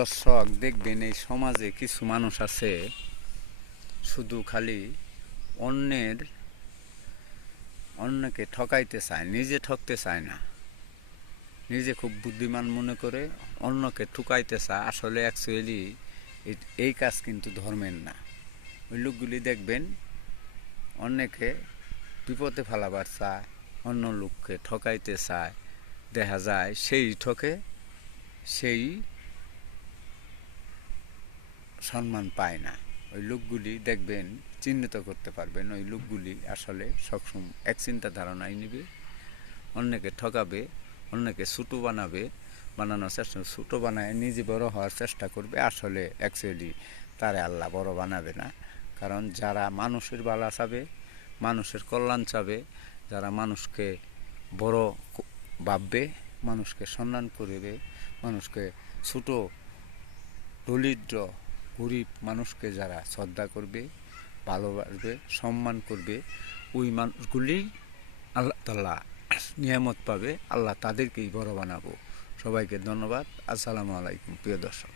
দর্শক দেখবেন, এই সমাজে কিছু মানুষ আছে শুধু খালি অন্যকে ঠকাইতে চায়, নিজে ঠকতে চায় না। নিজে খুব বুদ্ধিমান মনে করে অন্যকে ঠুকাইতে চায়। আসলে অ্যাকচুয়ালি এই কাজ কিন্তু ধর্মের না। ওই লোকগুলি দেখবেন অন্যকে বিপদে ফেলাবার চায়, অন্য লোককে ঠকাইতে চায়। দেখা যায় সেই ঠকে সেই সম্মান পায় না। ওই লোকগুলি দেখবেন, চিহ্নিত করতে পারবেন ওই লোকগুলি আসলে সবসময় এক চিন্তা ধারণাই নেবে, অন্যকে ঠকাবে, অন্যকে ছোটো বানানোর চেষ্টা, ছোটো বানায় নিজে বড় হওয়ার চেষ্টা করবে। আসলে অ্যাকচুয়ালি তারে আল্লাহ বড় বানাবে না। কারণ যারা মানুষের ভালো চাবে, মানুষের কল্যাণ চাবে, যারা মানুষকে বড় ভাববে, মানুষকে সম্মান করবে, মানুষকে ছোটো দরিদ্র গরিব মানুষকে যারা শ্রদ্ধা করবে, ভালোবাসবে, সম্মান করবে, ওই মানুষগুলি আল্লাহ তাআলা নিয়ামত পাবে। আল্লাহ তাদেরকেই বড় বানাবো। সবাইকে ধন্যবাদ। আসসালামু আলাইকুম প্রিয় দর্শক।